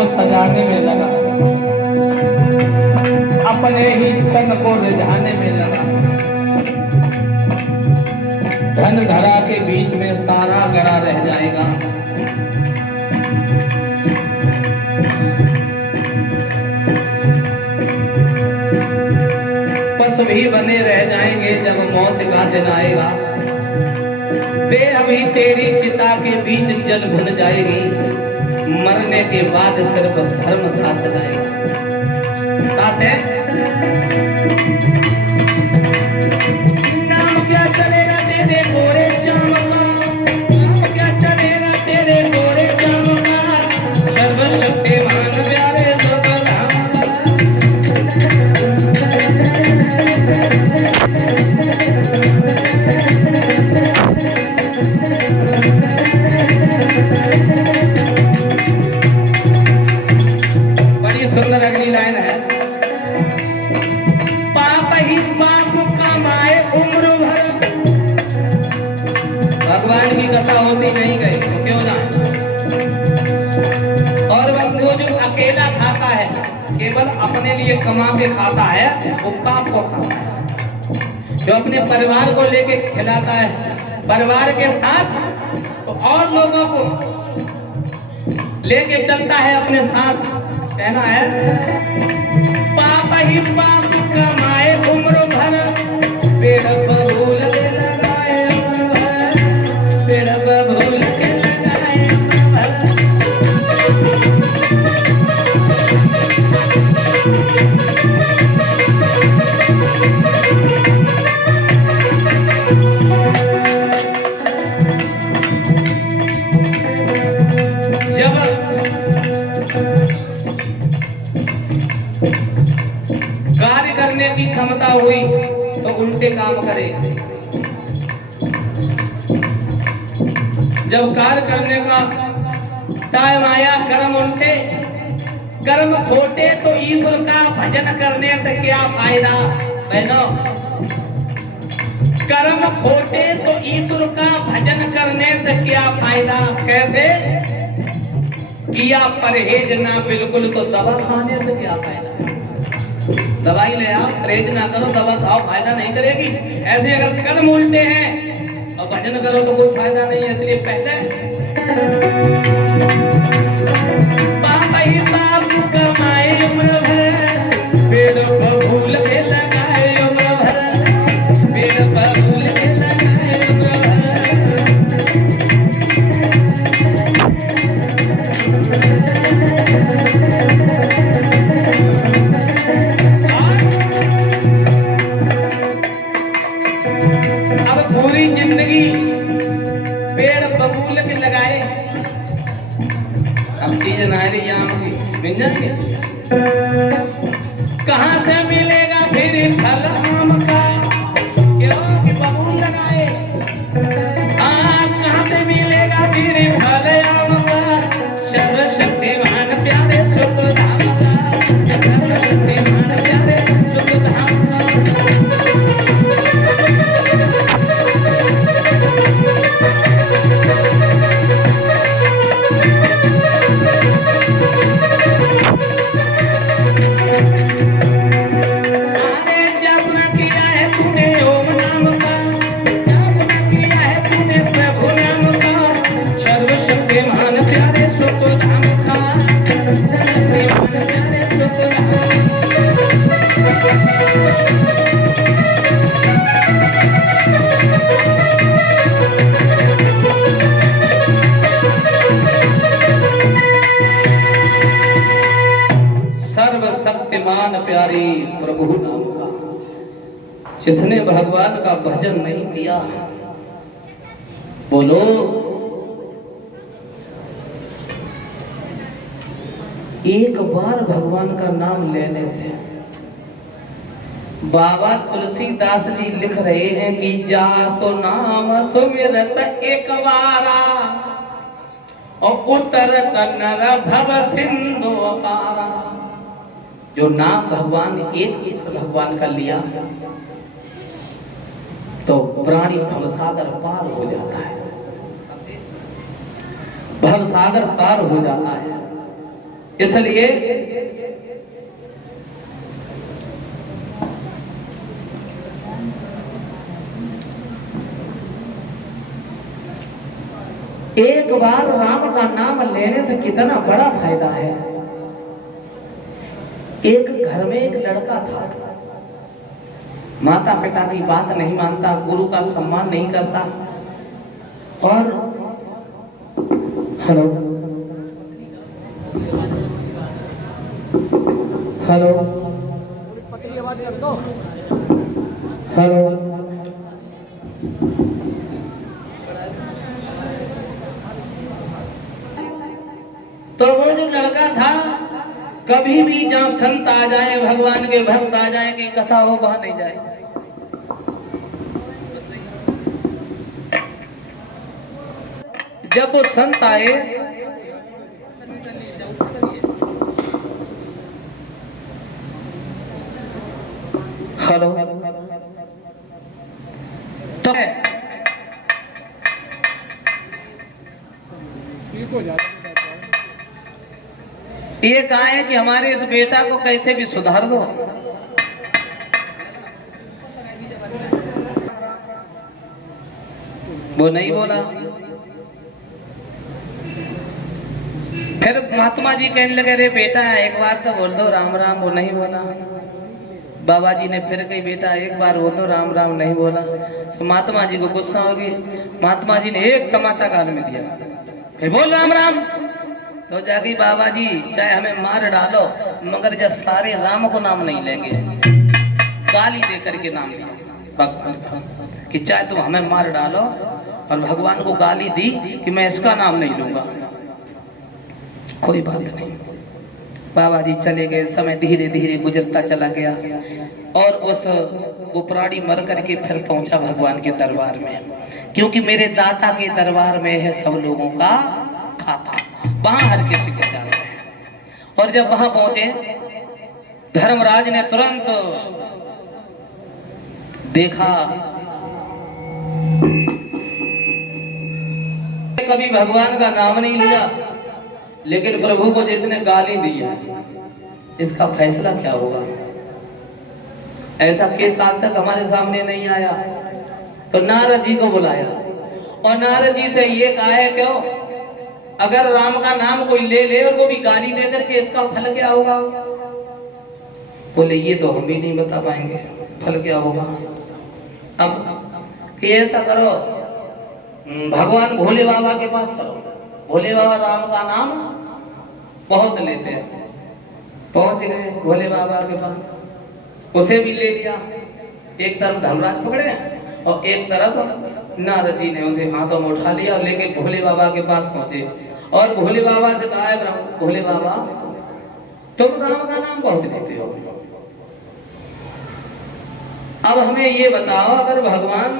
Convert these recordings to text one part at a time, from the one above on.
को सजाने में लगा, अपने ही तन को रिझाने में लगा। धन धरा के बीच में सारा गड़ा रह जाएगा। पशु भी बने रह जाएंगे जब मौत का दिन आएगा। वे अभी तेरी चिता के बीच जल भुन जाएगी, मरने के बाद सिर्फ धर्म साथ जाएगा। नाम क्या चलेगा तेरे गोरे चाम का, नाम क्या चलेगा तेरे गोरे चाम का, सर्वशक्तिमान प्यारे बड़ी सुंदर अगली लाइन है। पाप ही पाप कमाए उम्र भर। भगवान की कथा होती नहीं गई तो क्यों जाए। और वो जो अकेला खाता है, केवल अपने लिए कमा के खाता है, वो पाप को खाता है। जो अपने परिवार को लेके खिलाता है, परिवार के साथ तो और लोगों को लेके चलता है अपने साथ, कहना है पाप ही पाप कमाए उम्र भर, पेड़ बबूल के लगाए उम्र भर, पेड़ बबूल के लगाए उम्र भर। कार्य करने की क्षमता हुई तो उल्टे काम करे। जब कार्य करने का टाइम आया, कर्म उल्टे, कर्म खोटे, तो ईश्वर का भजन करने से क्या फायदा। बहनों, कर्म खोटे तो ईश्वर का भजन करने से क्या फायदा। कैसे किया परहेज ना बिल्कुल तो दवा खाने से क्या फायदा। दवाई ले आओ, परहेज ना करो, दवा खाओ, फायदा नहीं करेगी। ऐसे अगर कर्म उल्टे हैं और भजन करो तो कोई फायदा नहीं है। इसलिए पहले पाप ही पाप कमाए उम्र भर, पेड़ बबूल के लगाए उम्र भर, पेड़ बबूल के लगाए उम्र भर। पूरी जिंदगी पेड़ बबूल के लगाए, अब सीजन आ रही आम की, मिल जाएंगे। कहाँ से मिलेगा फिर फल आम का, क्योंकि बबूल लगाए। हाँ, कहाँ से मिलेगा फिर फल आम का, सर्वशक्तिमान प्यारे सुख धाम का, सर्वशक्तिमान प्यारे सुख धाम का। सर्वशक्तिमान प्यारी प्रभु नाम का, जिसने भगवान का भजन नहीं किया, बोलो एक बार भगवान का नाम लेने से। बाबा तुलसीदास जी लिख रहे हैं कि जासो नाम सुमिरत एक बारा और उतर नर भव सिंधु पारा। जो नाम भगवान एक भगवान का लिया तो प्राणी भवसागर पार हो जाता है, भवसागर पार हो जाता है। इसलिए एक बार राम का नाम लेने से कितना बड़ा फायदा है। एक घर में एक लड़का था, माता पिता की बात नहीं मानता, गुरु का सम्मान नहीं करता, और हेलो हेलो पतली आवाज कर दो। हेलो तो वो जो लड़का था, कभी भी जहां संत आ जाए, भगवान के भक्त आ जाए की कथा हो, वहां नहीं जाए। जब वो संत आए, हेलो तो ये कहा है कि हमारे इस बेटा को कैसे भी सुधार दो। वो नहीं बोला। फिर महात्मा जी कहने लगे, रे बेटा एक बार तो बोल दो राम राम। वो नहीं बोला। बाबा जी ने फिर कही, बेटा एक बार बोल दो राम राम। नहीं बोला। तो महात्मा जी को गुस्सा हो गई। महात्मा जी ने एक तमाचा गाल में दिया, फिर बोल राम राम। तो जाके बाबा जी, चाहे हमें मार डालो मगर जब सारे राम को नाम नहीं लेंगे। गाली दे करके नाम लिया कि चाहे तुम हमें मार डालो, और भगवान को गाली दी कि मैं इसका नाम नहीं लूंगा। कोई बात नहीं। बाबा जी चले गए। समय धीरे धीरे गुजरता चला गया, और उस वो प्राणी मर करके फिर पहुंचा भगवान के दरबार में, क्योंकि मेरे दाता के दरबार में है सब लोगों का खाता, वहां हर किसी को जाना है। और जब वहां पहुंचे, धर्मराज ने तुरंत देखा, कभी भगवान का नाम नहीं लिया, लेकिन प्रभु को जिसने गाली दी है, इसका फैसला क्या होगा। ऐसा केस आज तक हमारे सामने नहीं आया। तो नारद जी को बुलाया, और नारद जी से ये कहा है, क्यों अगर राम का नाम कोई ले ले और वो भी गाली दे करके, इसका फल क्या होगा। बोले ये तो हम भी नहीं बता पाएंगे फल क्या होगा। अब कि ऐसा करो, भगवान भोले बाबा के पास चलो। भोले बाबा राम का नाम बहुत लेते हैं। पहुंच गए भोले बाबा के पास, उसे भी ले लिया। एक तरफ धर्मराज पकड़े और एक तरफ नारद जी ने उसे हाथों में उठा लिया और लेके भोले बाबा के पास पहुंचे। और भोले बाबा से कहा है, भोले बाबा तुम राम का नाम बहुत लेते हो, अब हमें ये बताओ, अगर भगवान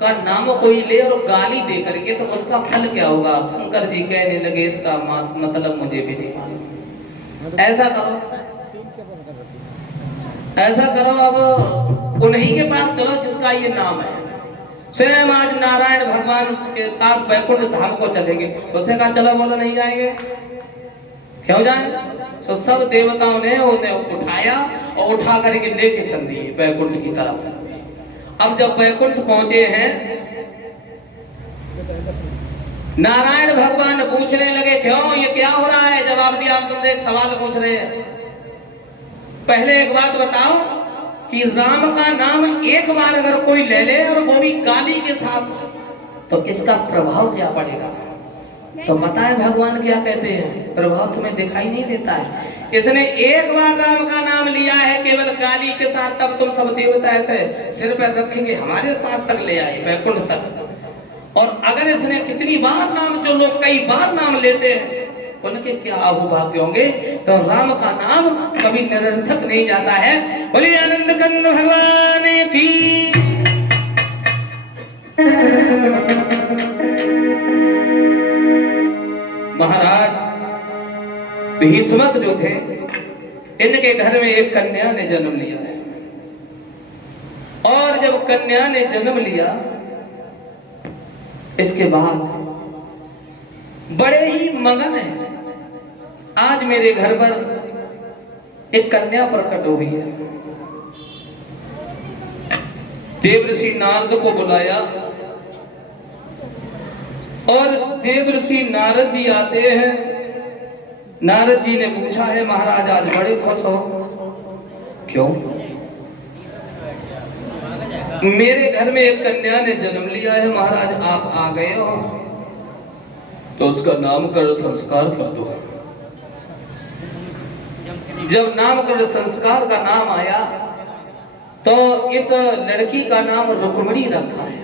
का नाम कोई ले और गाली दे करके तो उसका फल क्या होगा। शंकर जी कहने लगे, इसका मतलब मुझे भी नहीं मालूम। ऐसा करो, अब उन्हीं के पास चलो जिसका ये नाम है। स्वयं आज नारायण भगवान के पास बैकुंठ धाम को चलेंगे। उससे कहा चलो, बोलो नहीं जाएंगे, क्यों जाए। तो सब देवताओं ने उन्हें उठाया और उठा करके लेके चल दिए बैकुंठ की तरफ। अब जब बैकुंठ पहुंचे हैं, नारायण भगवान पूछने लगे, क्यों ये क्या हो रहा है। जवाब दिया, हम तुमसे एक सवाल पूछ रहे हैं। पहले एक बात बताओ कि राम का नाम एक बार अगर कोई ले ले और वो भी गाली के साथ, तो इसका प्रभाव क्या पड़ेगा। तो बताए भगवान क्या कहते हैं, प्रभाव तुम्हें दिखाई नहीं देता है। इसने एक बार राम का नाम लिया है केवल गाली के साथ, तब तुम सब देवता ऐसे सिर पर रखेंगे, हमारे पास तक ले आए वैकुंठ तक। और अगर इसने कितनी बार नाम, जो लोग कई बार नाम लेते हैं, उनके क्या अहोभाग्य होंगे। तो राम का नाम कभी निरर्थक नहीं जाता है। बोलिए आनंद कंद भगवान की। महाराज भीष्मक जो थे, इनके घर में एक कन्या ने जन्म लिया है। और जब कन्या ने जन्म लिया, इसके बाद बड़े ही मगन है आज मेरे घर पर एक कन्या प्रकट हुई है। देवर्षि नारद को बुलाया और देवर्षि नारद जी आते हैं। नारद जी ने पूछा है महाराज आज बड़े खुश हो, क्यों? मेरे घर में एक कन्या ने जन्म लिया है महाराज, आप आ गए हो तो उसका नामकरण संस्कार कर दो। जब नामकरण संस्कार का नाम आया तो इस लड़की का नाम रुक्मिणी रखा है।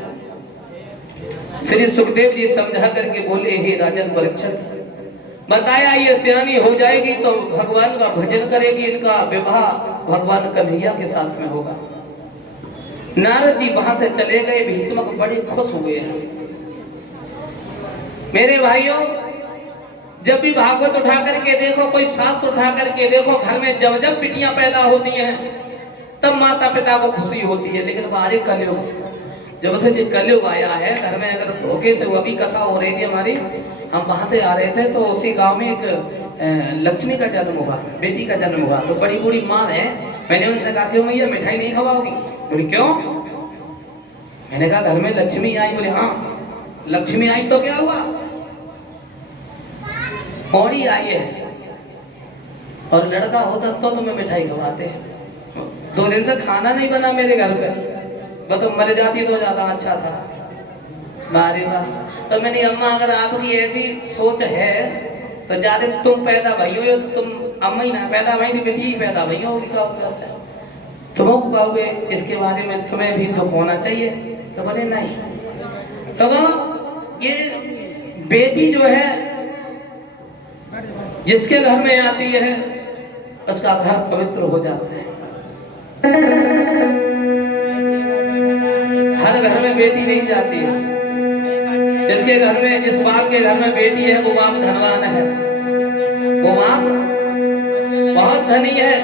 श्री सुखदेव जी समझा करके बोले, हे राजन परीक्षित, बताया ये सियानी हो जाएगी तो भगवान का भजन करेगी, इनका विवाह भगवान कन्हैया के साथ में होगा। नारद जी वहां से चले गए। भीष्मक बड़े खुश हुए हैं। मेरे भाइयों, जब भी भागवत उठा करके देखो, कोई शास्त्र उठा करके देखो, घर में जब जब बिटियां पैदा होती हैं तब माता पिता को खुशी होती है। लेकिन बाहरी कलयुग, जब से जो कलयुग आया है, घर में अगर धोखे से, वो अभी कथा हो रही थी हमारी, हम वहां से आ रहे थे तो उसी गांव में एक लक्ष्मी का जन्म हुआ, बेटी का जन्म हुआ। तो बड़ी बूढ़ी माँ है, मैंने उनसे कहा क्यों भैया मिठाई नहीं खवाओगी? बोली क्यों? मैंने कहा घर में लक्ष्मी आई। बोले हाँ लक्ष्मी आई तो क्या हुआ, पौड़ी आई है, और लड़का होता तो तुम्हें मिठाई खवाते। 2 दिन से खाना नहीं बना मेरे घर पे, वो तो मर जाती तो ज्यादा अच्छा था। बारे वाह। तो मैंने अम्मा अगर आपकी ऐसी सोच है तो ज्यादा तुम पैदा भई हो तो तुम अम्मा ही ना पैदा भई थी, बेटी ही पैदा भई होगी तो तुम हो पाओगे, इसके बारे में तुम्हें भी दुख होना चाहिए। तो बोले नहीं। तो ये बेटी जो है जिसके घर में आती है उसका घर पवित्र हो जाता है। हर घर में बेटी नहीं जाती है। जिसके घर में, जिस बाप के घर में बेटी है वो बाप धनवान है, वो बाप बहुत धनी है।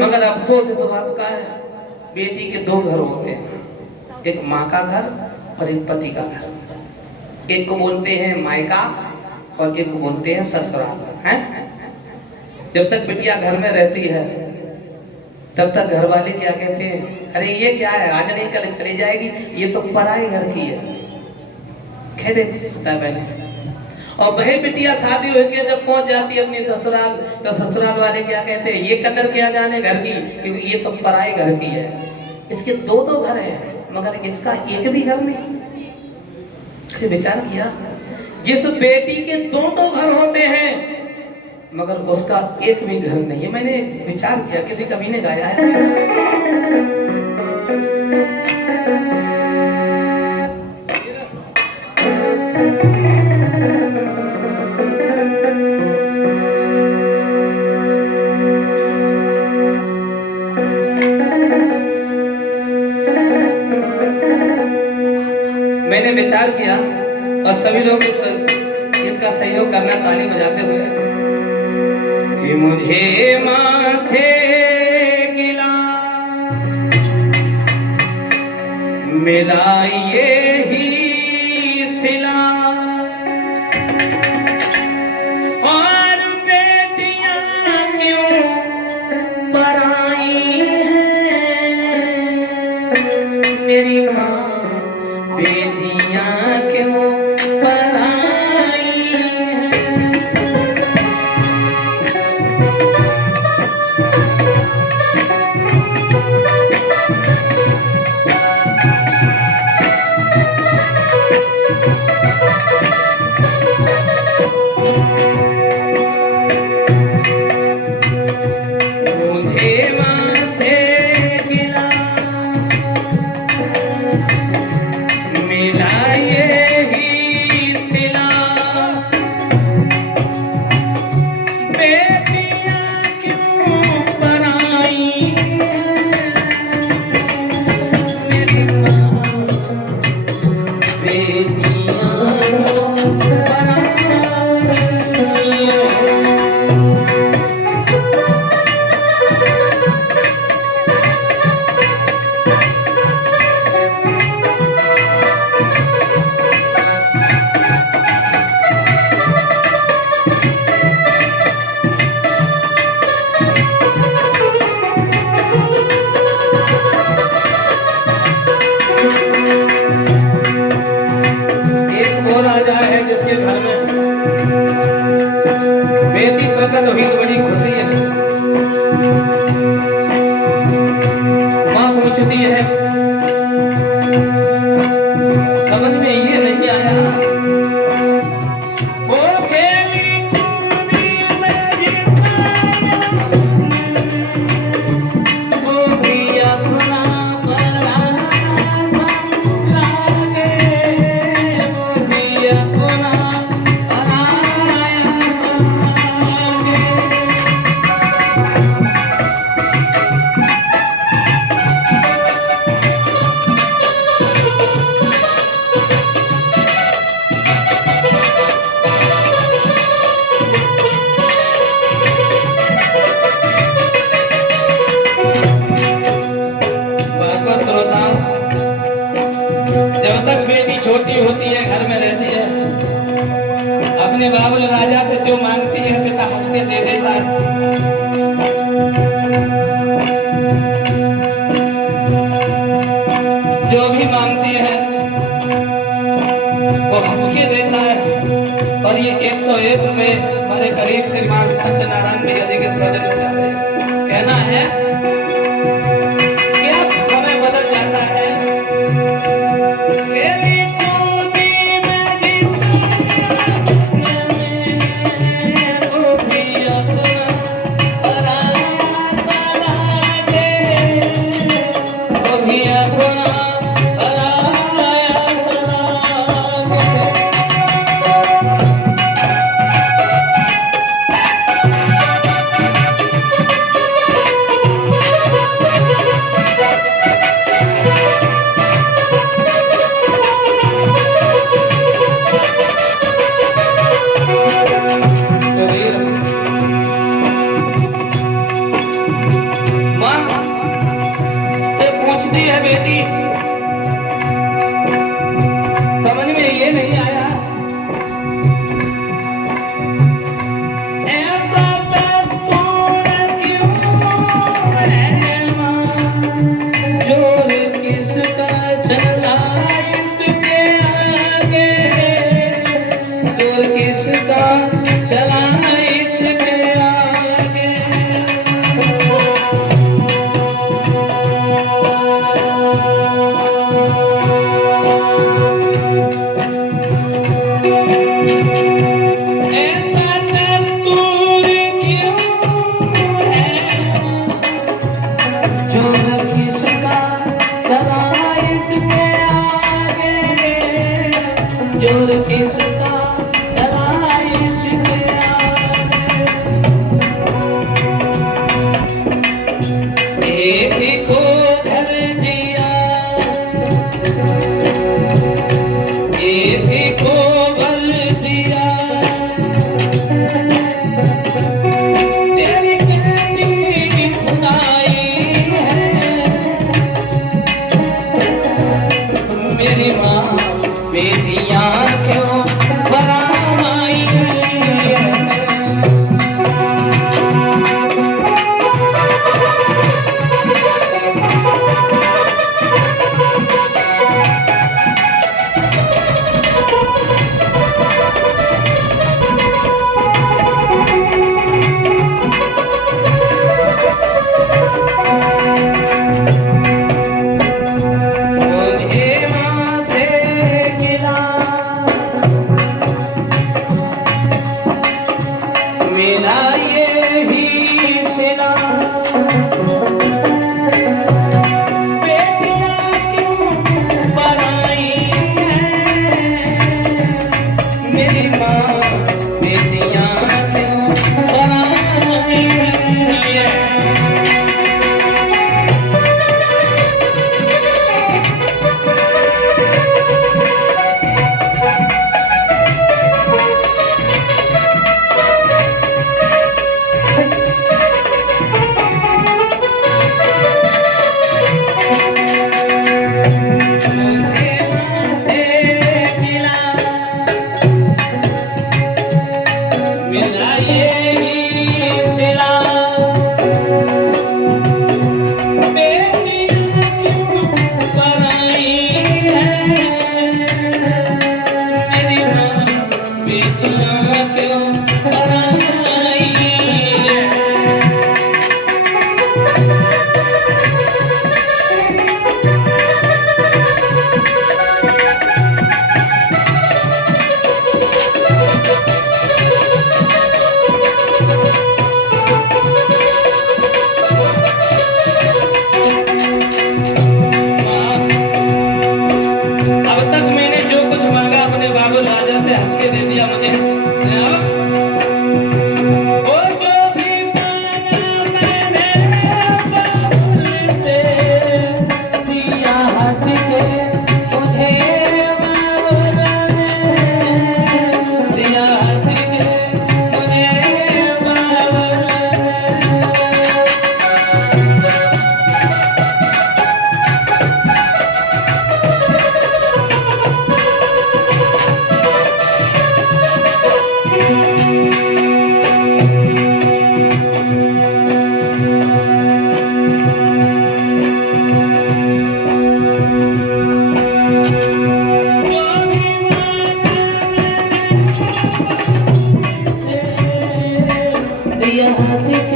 मगर अफसोस इस बात का है, बेटी के 2 घर होते हैं, एक माँ का घर और एक पति का घर। एक को बोलते हैं मायका और एक को बोलते हैं ससुराल है। जब तक बिटिया घर में रहती है तब तक घर वाले क्या कहते हैं, अरे ये क्या है, आज नहीं कल चली जाएगी, ये तो पराए घर की है, कह देते होता है पहले। और वही बिटिया शादी होकर जब पहुंच जाती है अपनी ससुराल, तो ससुराल वाले क्या कहते हैं, ये कदर क्या जाने घर की, क्योंकि ये तो पराए घर की है। इसके 2 घर है मगर इसका एक भी घर नहीं। फिर विचार किया, जिस बेटी के 2 घर होते हैं मगर उसका एक भी घर नहीं है। मैंने विचार किया, किसी कवि ने गाया है, मैंने विचार किया और सभी लोग इस गीत का सहयोग करना, ताली बजाते हुए, कि मुझे माँ से गिला मिला ये ही सिला, और बेटियां क्यों पराई हैं, मेरी माँ बेटियां क्यों पराई हैं। बेटियां प्रकट हुई तो बड़ी खुशी है। माँ पूछती है, समझ में ये नहीं आया, वो खेली चूड़ी में वो भी अपना पराया लागे, वो भी अपना पराया लागे। भागवत श्रोताओं, जब तक बेटी छोटी होती है, घर में रहती है, अपने बाबुल राजा से जो मांगती है पिता हंस के दे देता है। जो भी मांगती है वो हंस के देता है। और ये 101 में हमारे करीब श्रीमान सत्यनारायण भैया जी के भजन चाहते हैं। कहना है कि अब समय बदल जाता है। खेली चूड़ी में वो भी अपना पराया लागे, वो भी अपना पराया लागे।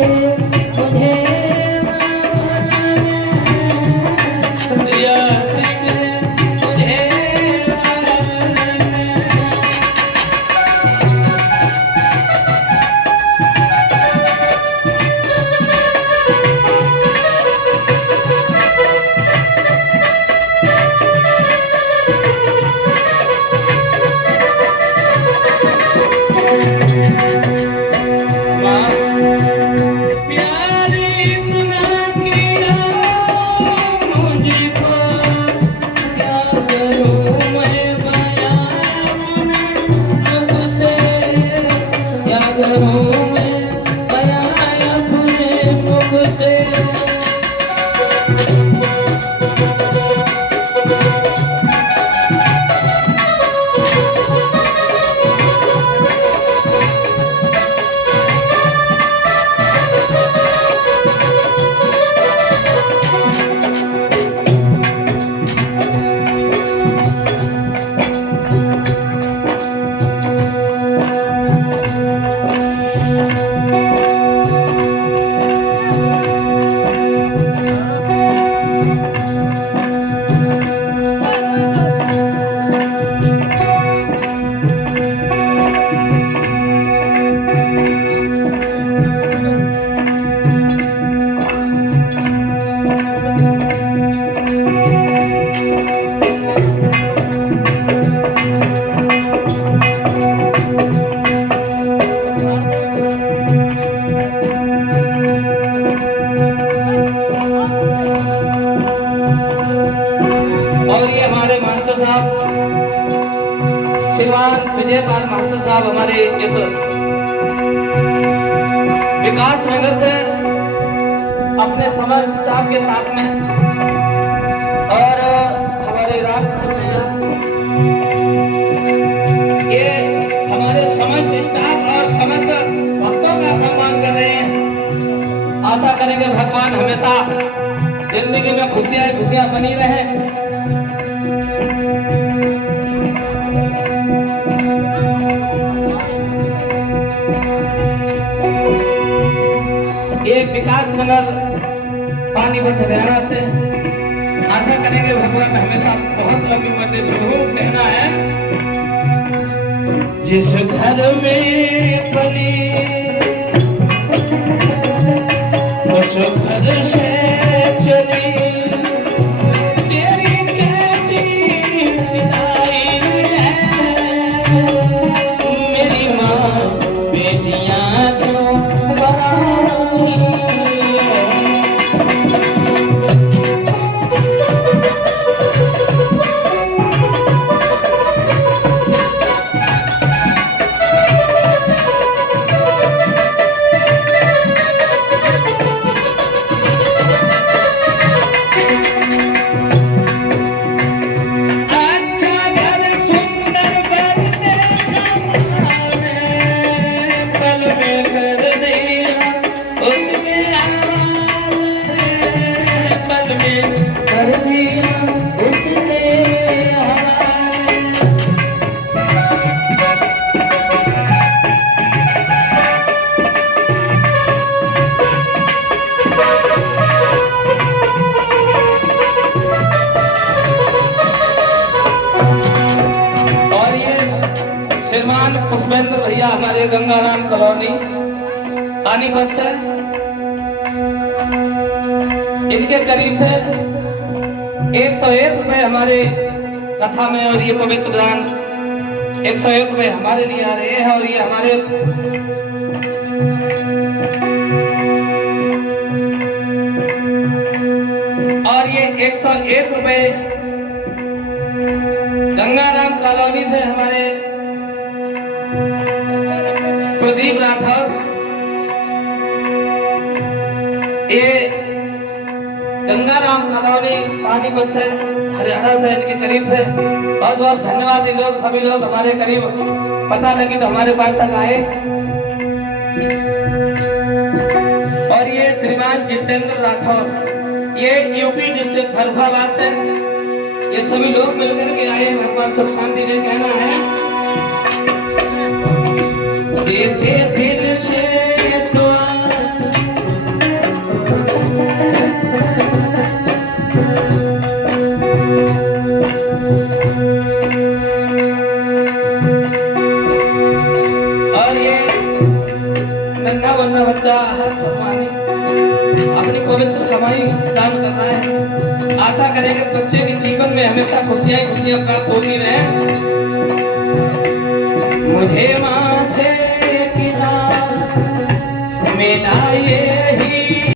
मुझे विजयपाल मास्टर साहब हमारे इस विकास नगर से अपने समर स्टाफ के साथ में और हमारे राम भैया ये हमारे समस्त स्टाफ और समस्त भक्तों का सम्मान कर रहे हैं। आशा करेंगे भगवान हमेशा जिंदगी में खुशियां खुशियां बनी रहे। ये विकास नगर पानीपत हरियाणा से आशा करेंगे भगवान हमेशा बहुत लंबी उम्र दे। प्रभु कहना है जिस घर में पली उस घर से चली तेरी कैसी विदाई है मेरी माँ बेटियां क्यों पराई है। श्रीमान पुष्पेंद्र भैया हमारे गंगाराम कॉलोनी पानीपत से इनके करीब से 101 रुपए हमारे कथा में और ये पवित्र दान 101 रुपए हमारे लिए आ रहे हैं। और ये हमारे और ये 101 रुपए गंगाराम कॉलोनी से हमारे प्रदीप राठौर, ये गंगाराम कॉलोनी पानीपत से हरियाणा से इनके करीब से बहुत बहुत धन्यवाद। ये लोग सभी लोग हमारे करीब पता लगी तो हमारे पास तक आए। और ये श्रीमान जितेंद्र राठौर, ये यूपी डिस्ट्रिक्ट फर्रुखाबाद से ये सभी लोग मिलकर के आए। भगवान सुख शांति ने कहना है देते दिल से दुआ हर सम्मानी अपनी पवित्र कमाई दान कर रहा है। आशा करें कि बच्चे के जीवन में हमेशा खुशियां ही खुशियां प्राप्त होती रहे। मुझे मां से किताब मिला ये